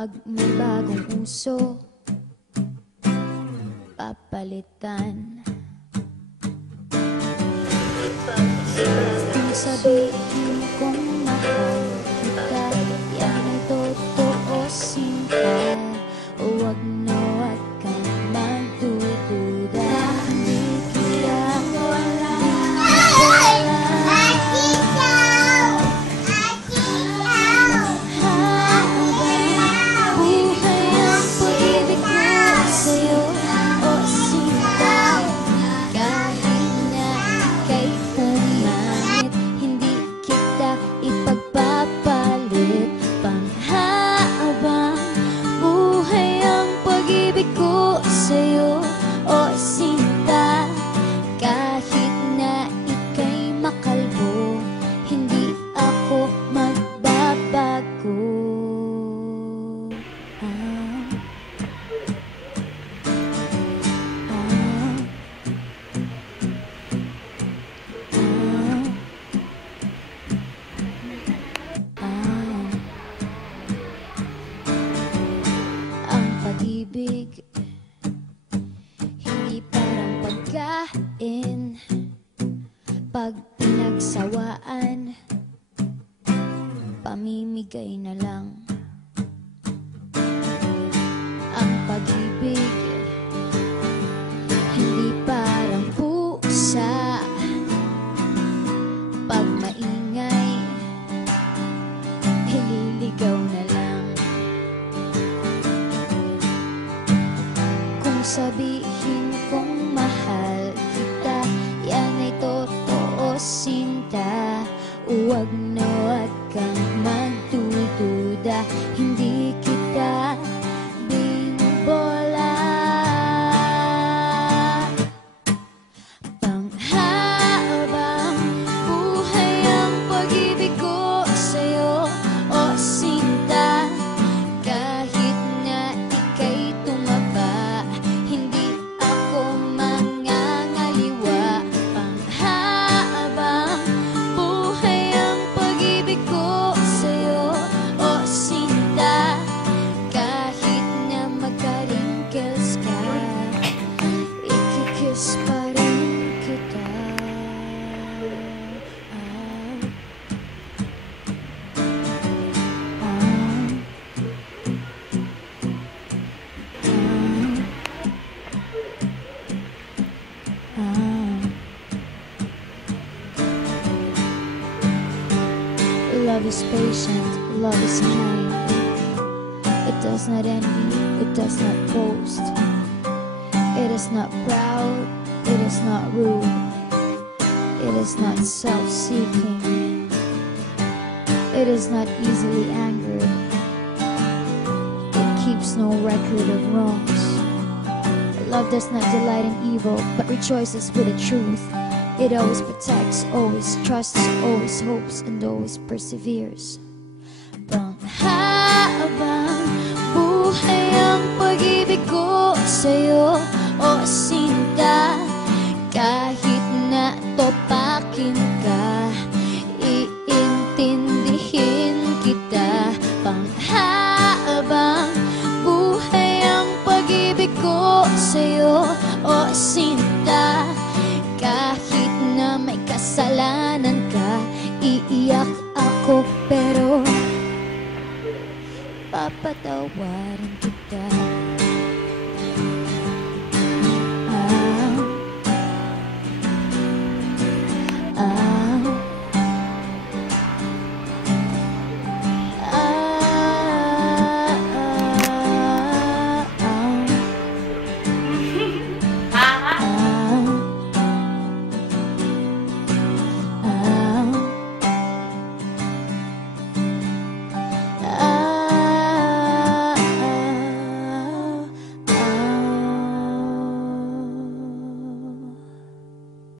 Pag may bagong uso, papalitan. Kung sabihin kong mahal kita, yan ay totoo, sinta. Huwag na huwag kang magdududa. Hindi kita wala. Pag-ibig, hindi parang pagkain. Pag pinagsawaan, pamimigay na lang. Ang pag-ibig, hindi parang pusa. Pag maingay, hililigaw na lang. Kung sabihin kong mahal kita, yan ay totoo, sinta. Huwag na huwag kang magdududa. Hindi kita binobola. Panghabang buhay ang pag-ibig ko sa'yo, o sinta. Kahit na ika'y tumaba, hindi ako mangangaliwa. Panghabang buhay ang pag-ibig ko sa'yo, o sinta. Kahit na magka-wrinkles ka, ikikiss pa rin kita. Love is patient, love is kind. It does not envy, it does not boast. It is not proud, it is not rude. It is not self-seeking. It is not easily angered. It keeps no record of wrongs. Love does not delight in evil, but rejoices with the truth. It always protects, always trusts, always hopes, and always perseveres. Panghabang buhay ang pag-ibig ko sa'yo, o sinta. Kahit na topakin ka, iintindihin kita. Panghabang buhay ang pag-ibig ko sa'yo, o sinta. Kahit na may kasalanan ka, iiyak ako pero papatawarin kita.